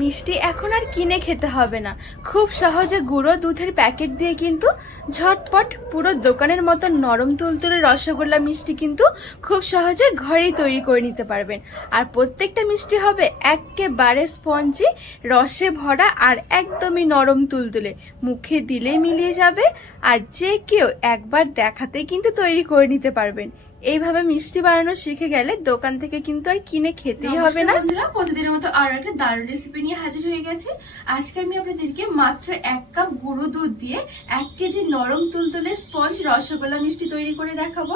মিষ্টি এখন আর কিনে খেতে হবে না, খুব সহজে গুঁড়ো দুধের প্যাকেট দিয়ে কিন্তু ঝটপট পুরো দোকানের মতো নরম তুলতুলে রসগোল্লা মিষ্টি কিন্তু খুব সহজে ঘরেই তৈরি করে নিতে পারবেন। আর প্রত্যেকটা মিষ্টি হবে একেবারে স্পঞ্জি, রসে ভরা আর একদমই নরম তুলতুলে, মুখে দিলেই মিলিয়ে যাবে। আর যে কেউ একবার দেখাতেই কিন্তু তৈরি করে নিতে পারবেন। এইভাবে মিষ্টি বানানো শিখে গেলে দোকান থেকে কিন্তু আর কিনে খেতেই হবে না। বন্ধুরা, প্রতিদিনের মতো আরো একটা দারুণ রেসিপি নিয়ে হাজির হয়ে গেছে। আজকে আমি আপনাদেরকে মাত্র 1 কাপ গুঁড়ো দুধ দিয়ে 1 কেজি নরম তুলতুলে স্পঞ্জ রসগোল্লা মিষ্টি তৈরি করে দেখাবো।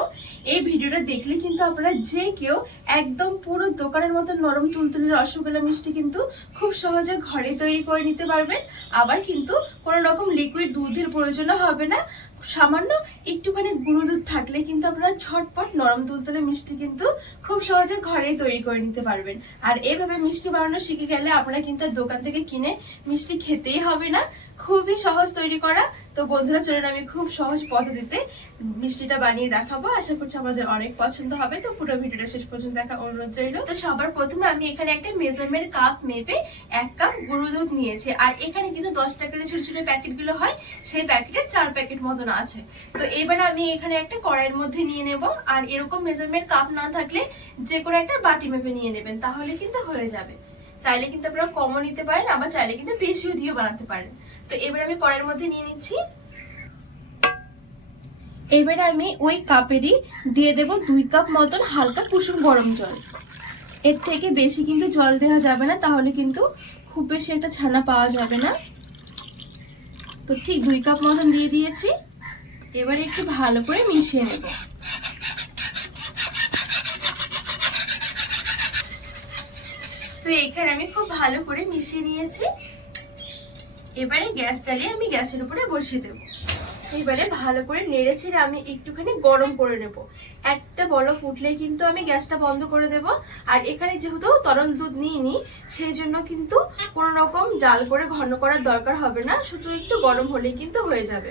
এই ভিডিওটা দেখলে কিন্তু আপনারা যে কেউ একদম পুরো দোকানের মতো নরম তুলতুলে রসগোল্লা মিষ্টি কিন্তু খুব সহজে ঘরে তৈরি করে নিতে পারবেন। আবার কিন্তু কোনো রকম লিকুইড দুধের প্রয়োজনও হবে না, সামান্য একটুখানি গুঁড়ো দুধ থাকলে কিন্তু আপনারা ঝটপট নরম তুলতুলে মিষ্টি কিন্তু খুব সহজে ঘরেই তৈরি করে নিতে পারবেন। আর এইভাবে মিষ্টি বানানো শিখে গেলে আপনারা কিন্তু দোকান থেকে কিনে মিষ্টি খেতেই হবে না, খুবই সহজ তৈরি করা। তো বন্ধুরা, চলুন আমি খুব সহজ পদ্ধতিতে মিষ্টিটা বানিয়ে দেখাবো। আশা করছি আমাদের অনেক পছন্দ হবে। তো পুরো ভিডিওটা শেষ পর্যন্ত দেখা অনুরোধ রইল। তো সবার প্রথমে আমি এখানে একটা মেজারমেন্ট কাপ মেপে 1 কাপ গুঁড়ো দুধ নিয়েছি। আর এখানে কিন্তু 10 টাকা যে ছোট ছোট প্যাকেট গুলো হয় সেই প্যাকেটে 4 প্যাকেট মতন আছে। তো এবার আমি এখানে একটা কড়াইয়ের মধ্যে নিয়ে নেব। আর এরকম মেজারমেন্ট কাপ না থাকলে যে কোনো একটা বাটি মেপে নিয়ে নেবেন, তাহলে কিন্তু হয়ে যাবে। চাইলে কিন্তু আপনারা কমও নিতে পারেন, আবার চাইলে কিন্তু বেশিও দিয়েও বানাতে পারেন। তো এবার আমি কড়াইয়ের মধ্যে নিয়ে নিচ্ছি। এবারে আমি ওই কাপেরই দিয়ে দেব 2 কাপ মতন হালকা কুসুম গরম জল। এর থেকে বেশি কিন্তু জল দেওয়া যাবে না, তাহলে কিন্তু খুব বেশি একটা ছানা পাওয়া যাবে না। তো ঠিক 2 কাপ মতন দিয়ে দিয়েছি। এবারে একটু ভালো করে মিশিয়ে নেব। তো এখানে আমি খুব ভালো করে মিশিয়ে নিয়েছি। এবারে গ্যাস জ্বালিয়ে আমি গ্যাসের উপরে বসিয়ে দেব। এবারে ভালো করে নেড়ে ছেড়ে আমি একটুখানি গরম করে নেব। একটা বলক ফুটলেই কিন্তু আমি গ্যাসটা বন্ধ করে দেব। আর এখানে যেহেতু তরল দুধ নিইনি, সেই জন্য কিন্তু কোনো রকম জাল করে ঘন করার দরকার হবে না, শুধু একটু গরম হলেই কিন্তু হয়ে যাবে।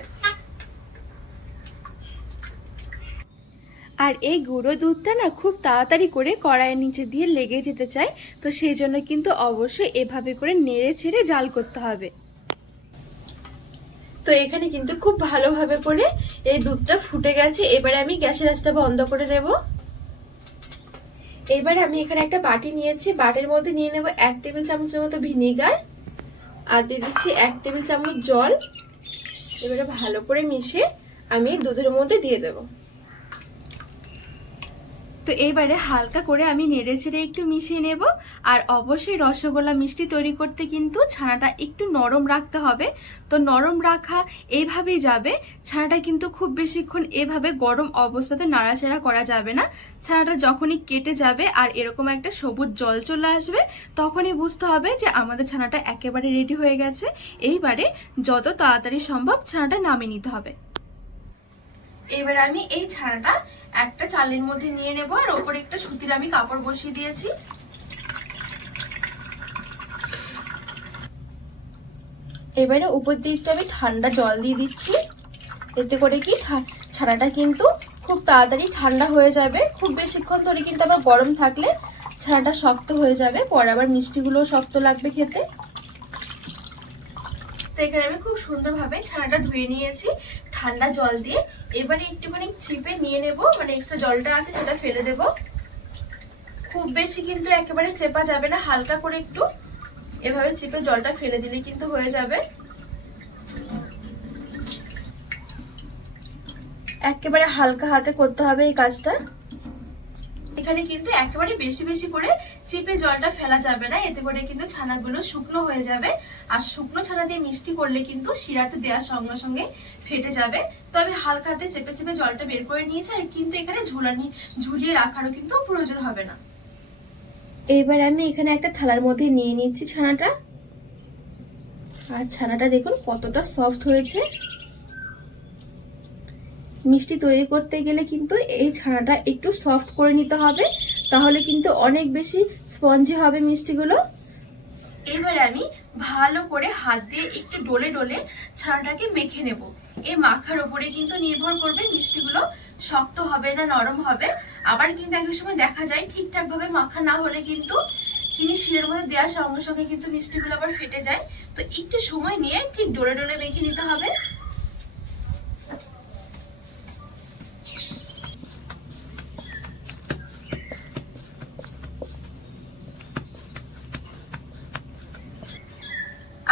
আর এই গুঁড়ো দুধটা না খুব তাড়াতাড়ি করে কড়াইয়ের নিচে দিয়ে লেগে যেতে চায়, তো সেই জন্য কিন্তু অবশ্যই এভাবে করে নেড়ে ছেড়ে জাল করতে হবে। তো এখানে কিন্তু খুব ভালোভাবে করে এই দুধটা ফুটে গেছে। এবারে আমি গ্যাসের আঁচটা বন্ধ করে দেব। এবারে আমি এখানে একটা বাটি নিয়েছি, বাটির মধ্যে নিয়ে নেব 1 টেবিল চামচের মতো ভিনেগার, আর দিয়ে দিচ্ছি 1 টেবিল চামচ জল। এবারে ভালো করে মিশিয়ে আমি দুধের মধ্যে দিয়ে দেব। তো এবারে হালকা করে আমি নেড়ে ছেড়ে একটু মিশিয়ে নেব। আর অবশ্যই রসগোল্লা মিষ্টি তৈরি করতে কিন্তু ছানাটা একটু নরম রাখতে হবে। তো নরম রাখা এইভাবেই যাবে, ছানাটা কিন্তু খুব বেশিক্ষণ এভাবে গরম অবস্থাতে নাড়াচাড়া করা যাবে না। ছানাটা যখনই কেটে যাবে আর এরকম একটা সবুজ জল চলে আসবে, তখনই বুঝতে হবে যে আমাদের ছানাটা একেবারে রেডি হয়ে গেছে। এইবারে যত তাড়াতাড়ি সম্ভব ছানাটা নামিয়ে নিতে হবে। এবার আমি এই ছানাটা একটা চালের মধ্যে নিয়ে নেব। আর ওপরে একটা সুতির আমি কাপড় বসিয়ে দিয়েছি। এবারে উপর দিয়ে একটু আমি ঠান্ডা জল দিয়ে দিচ্ছি। এতে করে কি ছানাটা কিন্তু খুব তাড়াতাড়ি ঠান্ডা হয়ে যাবে। খুব বেশিক্ষণ ধরে কিন্তু আবার গরম থাকলে ছানাটা শক্ত হয়ে যাবে, পরে আবার মিষ্টিগুলো শক্ত লাগবে খেতে। তো এখানে আমি খুব সুন্দরভাবে ছানাটা ধুয়ে নিয়েছি ঠান্ডা জল দিয়ে। এবারে একটুখানি চিপে নিয়ে নেব, মানে এক্সট্রা জলটা আছে সেটা ফেলে দেব। খুব বেশি কিন্তু একেবারে চেপা যাবে না, হালকা করে একটু এভাবে চিপে জলটা ফেলে দিলে কিন্তু হয়ে যাবে। একেবারে হালকা হাতে করতে হবে এই কাজটা। এখানে কিন্তু একেবারে বেশি বেশি করে চিপে জলটা ফেলা যাবে না, এতে করে কিন্তু ছানাগুলো শুকনো হয়ে যাবে। আর শুকনো ছানা দিয়ে মিষ্টি করলে কিন্তু শিরাতে দেওয়ার সঙ্গে সঙ্গে ফেটে যাবে। তো আমি হালকা হাতে চেপে চেপে জলটা বের করে নিয়েছি। আর কিন্তু এখানে ঝুলিয়ে রাখারও কিন্তু প্রয়োজন হবে না। এবার আমি এখানে একটা থালার মধ্যে নিয়ে নিচ্ছি ছানাটা। আর ছানাটা দেখুন কতটা সফট হয়েছে। মিষ্টি তৈরি করতে গেলে কিন্তু এই ছানাটা একটু সফট করে নিতে হবে, তাহলে কিন্তু অনেক বেশি স্পঞ্জি হবে মিষ্টিগুলো। এবারে আমি ভালো করে হাত দিয়ে একটু ডলে ডলে ছানাটাকে মেখে নেব। এই মাখার উপরে কিন্তু নির্ভর করবে মিষ্টিগুলো শক্ত হবে না নরম হবে। আবার কিন্তু এক সময় দেখা যায় ঠিকঠাক ভাবে মাখা না হলে কিন্তু চিনি শিরার মধ্যে দেওয়ার সঙ্গে সঙ্গে কিন্তু মিষ্টিগুলো আবার ফেটে যায়। তো একটু সময় নিয়ে ঠিক ডোলে ডোলে মেখে নিতে হবে।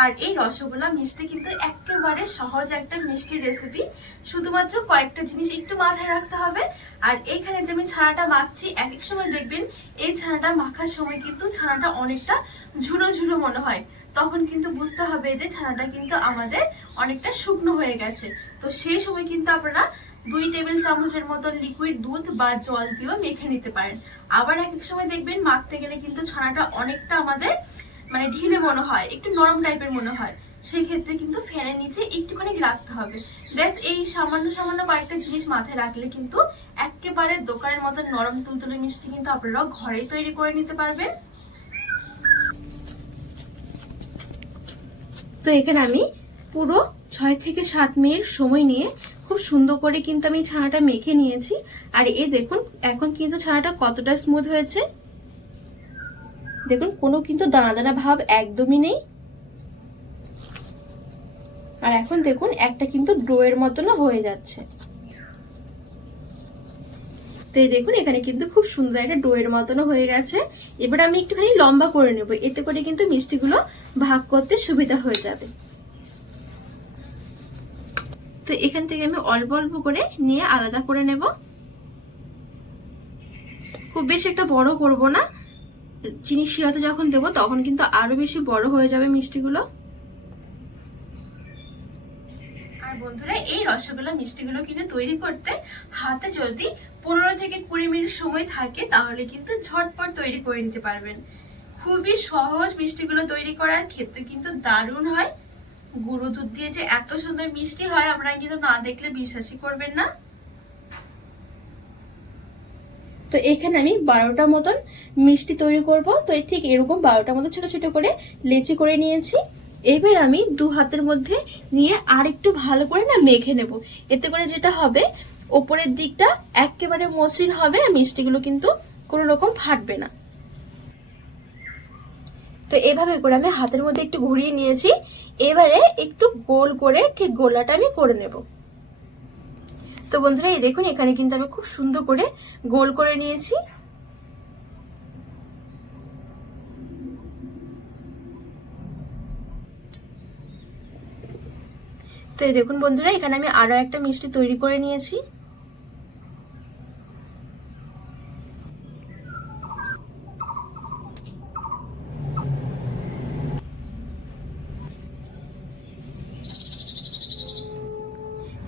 আর এই রসগোল্লা মিষ্টি কিন্তু একেবারে সহজ একটা মিষ্টি রেসিপি। শুধুমাত্র কয়েকটা জিনিস একটু মাথায় রাখতে হবে। আর এখানে যে আমি ছানাটা মাখছি, এক এক সময় দেখবেন এই ছানাটা মাখার সময় কিন্তু ছানাটা অনেকটা ঝুড়ো ঝুড়ো মনে হয়, তখন কিন্তু বুঝতে হবে যে ছানাটা কিন্তু আমাদের অনেকটা শুকনো হয়ে গেছে। তো সেই সময় কিন্তু আপনারা 2 টেবিল চামচের মতো লিকুইড দুধ বা জল দিয়েও মেখে নিতে পারেন। আবার এক এক সময় দেখবেন মাখতে গেলে কিন্তু ছানাটা অনেকটা আমাদের মানে ঢিলে মনে হয়, একটু নরম টাইপের মনে হয়, সেই ক্ষেত্রে কিন্তু ফ্যানের নিচে একটুখানি রাখতে হবে। ব্যাস এই সামান্য সামান্য কয়েকটা জিনিস মাথায় রাখলে কিন্তু একেবারে দোকানের মতো নরম তুলতুলে মিষ্টি কিন্তু আপনারা ঘরেই তৈরি করে নিতে পারবেন। তো এখানে আমি পুরো 6 থেকে 7 মিনিট সময় নিয়ে খুব সুন্দর করে কিন্তু আমি ছানাটা মেখে নিয়েছি। আর এই দেখুন এখন কিন্তু ছানাটা কতটা স্মুথ হয়েছে, দেখুন কোনো কিন্তু দানা দানা ভাব একদমই নেই। আর এখন দেখুন একটা কিন্তু ডোয়ের মতন হয়ে যাচ্ছে। তো এই দেখুন এখানে কিন্তু খুব সুন্দর একটা ডোয়ের মতন হয়ে গেছে। এবার আমি একটুখানি লম্বা করে নেব, এতে করে কিন্তু মিষ্টিগুলো ভাগ করতে সুবিধা হয়ে যাবে। তো এখান থেকে আমি অল্প অল্প করে নিয়ে আলাদা করে নেব, খুব বেশি একটা বড় করব না, চিনি শিরাতে যখন দেবো তখন কিন্তু আরো বেশি বড় হয়ে যাবে মিষ্টিগুলো। আর বন্ধুরা এই রসগোল্লা মিষ্টিগুলো কিন্তু তৈরি করতে হাতে যদি 15 থেকে 20 মিনিট সময় থাকে তাহলে কিন্তু ঝটপট তৈরি করে নিতে পারবেন। খুবই সহজ মিষ্টিগুলো তৈরি করার, খেতে কিন্তু দারুণ হয়। গুঁড়ো দুধ দিয়ে যে এত সুন্দর মিষ্টি হয় আপনারা কিন্তু না দেখলে বিশ্বাসই করবেন না। তো এখানে আমি 12টা মতন মিষ্টি তৈরি করব। তো ঠিক এরকম 12টা মতো ছোট ছোট করে লেচি করে নিয়েছি। এবার আমি 2 হাতের মধ্যে নিয়ে আর একটু ভালো করে না মেখে নেব, এতে করে যেটা হবে উপরের দিকটা একেবারে মসৃণ হবে আর মিষ্টিগুলো কিন্তু কোনো রকম ফাটবে না। তো এভাবে করে আমি হাতের মধ্যে একটু ঘুরিয়ে নিয়েছি। এবারে একটু গোল করে ঠিক গোলাটা আমি করে নেব। তো বন্ধুরা এই দেখুন এখানে কিন্তু আমি খুব সুন্দর করে গোল করে নিয়েছি। তো এই দেখুন বন্ধুরা এখানে আমি আরো একটা মিষ্টি তৈরি করে নিয়েছি।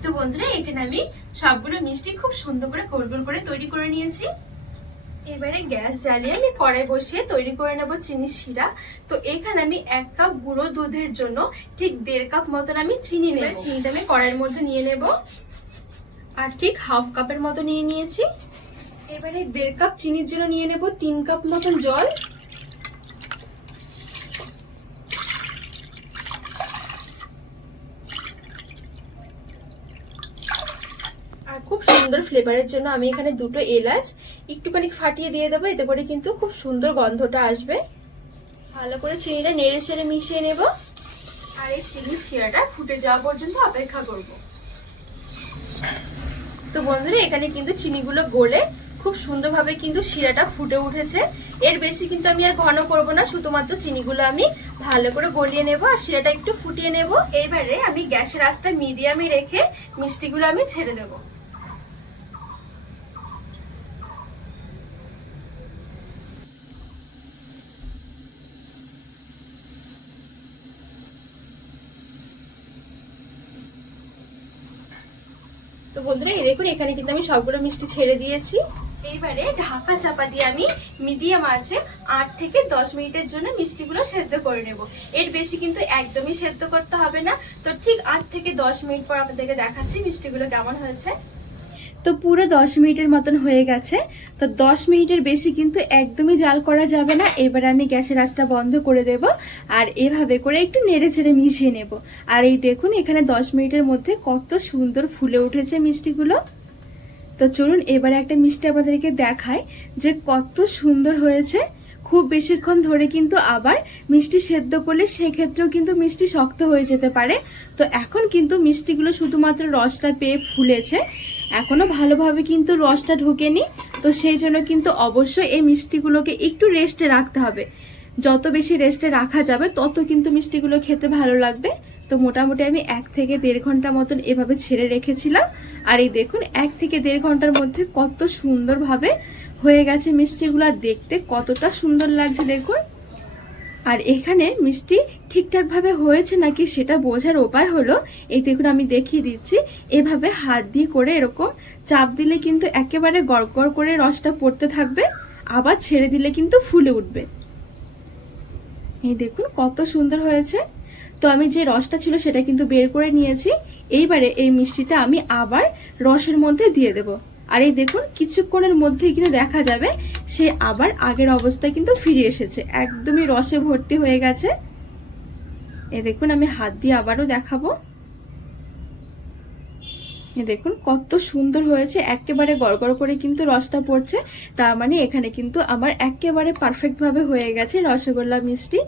তো বন্ধুরা এখানে আমি সবগুলো মিষ্টি খুব সুন্দর করে গোল গোল করে তৈরি করে নিয়েছি। এবারে গ্যাস জ্বালিয়ে আমি কড়াই বসিয়ে তৈরি করে নেব চিনি শিরা। তো এখানে আমি 1 কাপ গুঁড়ো দুধের জন্য ঠিক 1.5 কাপ মতন আমি চিনি নেব। চিনিটা আমি কড়াইয়ের মধ্যে নিয়ে নেব আর ঠিক হাফ কাপের মতো নিয়ে নিয়েছি। এবারে 1.5 কাপ চিনির জন্য নিয়ে নেব 3 কাপ মতন জল। খুব সুন্দর ফ্লেভারের জন্য আমি এখানে 2টো এলাচ একটুখানি ফাটিয়ে দিয়ে দেবো, এতে করে কিন্তু খুব সুন্দর গন্ধটা আসবে। ভালো করে চিনিটা নেড়ে চেড়ে মিশিয়ে নেব আর এই চিনির শিরাটা ফুটে যাওয়া পর্যন্ত অপেক্ষা করব। তো বন্ধুরা এখানে কিন্তু চিনিগুলো গলে খুব সুন্দরভাবে কিন্তু শিরাটা ফুটে উঠেছে। এর বেশি কিন্তু আমি আর ঘন করব না, শুধুমাত্র চিনিগুলো আমি ভালো করে গলিয়ে নেব আর শিরাটা একটু ফুটিয়ে নেব। এবারে আমি গ্যাসের আঁচটা মিডিয়ামে রেখে মিষ্টিগুলো আমি ছেড়ে দেব। তো বন্ধুরা এই দেখুন এখানে কিন্তু আমি সবগুলো মিষ্টি ছেড়ে দিয়েছি। এইবারে ঢাকা চাপা দিয়ে আমি মিডিয়াম আঁচে 8 থেকে 10 মিনিটের জন্য মিষ্টিগুলো সেদ্ধ করে নেব। এর বেশি কিন্তু একদমই সেদ্ধ করতে হবে না। তো ঠিক 8 থেকে 10 মিনিট পর আপনাদেরকে দেখাচ্ছি মিষ্টিগুলো কেমন হয়েছে। তো পুরো 10 মিনিটের মতন হয়ে গেছে। তো 10 মিনিটের বেশি কিন্তু একদমই জাল করা যাবে না। এবার আমি গ্যাসের আঁচটা বন্ধ করে দেব আর এভাবে করে একটু নেড়ে চেড়ে মিশিয়ে নেব। আর এই দেখুন এখানে 10 মিনিটের মধ্যে কত সুন্দর ফুলে উঠেছে মিষ্টিগুলো। তো চলুন এবারে একটা মিষ্টি আপনাদেরকে দেখাই যে কত সুন্দর হয়েছে। খুব বেশিক্ষণ ধরে কিন্তু আবার মিষ্টি সেদ্ধ করলে সেক্ষেত্রেও কিন্তু মিষ্টি শক্ত হয়ে যেতে পারে। তো এখন কিন্তু মিষ্টিগুলো শুধুমাত্র রসটা পেয়ে ফুলেছে, এখনো ভালোভাবে কিন্তু রসটা ঢোকেনি। তো সেই জন্য কিন্তু অবশ্যই এই মিষ্টিগুলোকে একটু রেস্টে রাখতে হবে। যত বেশি রেস্টে রাখা যাবে তত কিন্তু মিষ্টিগুলো খেতে ভালো লাগবে। তো মোটামুটি আমি 1 থেকে 1.5 ঘন্টা মতন এভাবে ছেড়ে রেখেছিলাম। আর এই দেখুন 1 থেকে 1.5 ঘন্টার মধ্যে কত সুন্দরভাবে হয়ে গেছে মিষ্টিগুলো, দেখতে কতটা সুন্দর লাগছে দেখুন। আর এখানে মিষ্টি ঠিকঠাক ভাবে হয়েছে নাকি সেটা বোঝার উপায় হলো, এই দেখুন আমি দেখিয়ে দিচ্ছি, এভাবে হাত দিয়ে করে এরকম চাপ দিলে কিন্তু একেবারে গড়গড় করে রসটা পড়তে থাকবে, আবার ছেড়ে দিলে কিন্তু ফুলে উঠবে। এই দেখুন কত সুন্দর হয়েছে। তো আমি যে রসটা ছিল সেটা কিন্তু বের করে নিয়েছি। এইবারে এই মিষ্টিটা আমি আবার রসের মধ্যে দিয়ে দেব। আর এই দেখুন কিছুক্ষণের মধ্যেই কিন্তু দেখা যাবে সে আবার আগের অবস্থায় কিন্তু ফিরে এসেছে, একদমই রসে ভর্তি হয়ে গেছে। এই দেখুন আমি হাত দিয়ে আবারও দেখাবো। দেখুন কত সুন্দর হয়েছে, একেবারে গড়গড় করে কিন্তু রসটা পড়ছে। তার মানে এখানে কিন্তু আমার একেবারে পারফেক্ট ভাবে হয়ে গেছে রসগোল্লা মিষ্টি।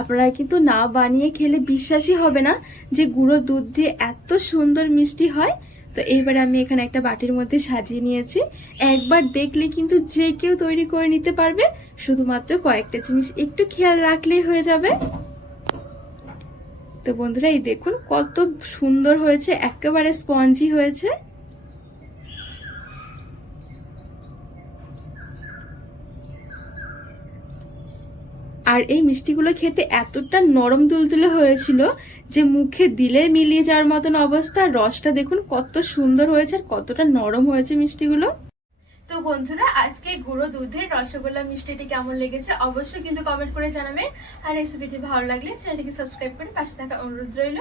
আপনারা কিন্তু না বানিয়ে খেলে বিশ্বাসই হবে না যে গুঁড়ো দুধ দিয়ে এত সুন্দর মিষ্টি হয়। তো এইবারে আমি এখানে একটা বাটির মধ্যে সাজিয়ে নিয়েছি। একবার দেখলে কিন্তু যে কেউ তৈরি করে নিতে পারবে, শুধুমাত্র কয়েকটা জিনিস একটু খেয়াল রাখলেই হয়ে যাবে। তো বন্ধুরা এই দেখুন কত সুন্দর হয়েছে, একেবারে স্পঞ্জি হয়েছে। আর এই মিষ্টিগুলো খেতে এতটা নরম তুলতুলে হয়েছিল যে মুখে দিলে মিলিয়ে যাওয়ার মতন অবস্থা। রসটা দেখুন কত সুন্দর হয়েছে আর কতটা নরম হয়েছে মিষ্টিগুলো। তো বন্ধুরা আজকে গুঁড়ো দুধের রসগোল্লা মিষ্টিটি কেমন লেগেছে অবশ্যই কিন্তু কমেন্ট করে জানাবেন। আর রেসিপিটি ভালো লাগলে চ্যানেলটিকে সাবস্ক্রাইব করে পাশে থাকা অনুরোধ রইল।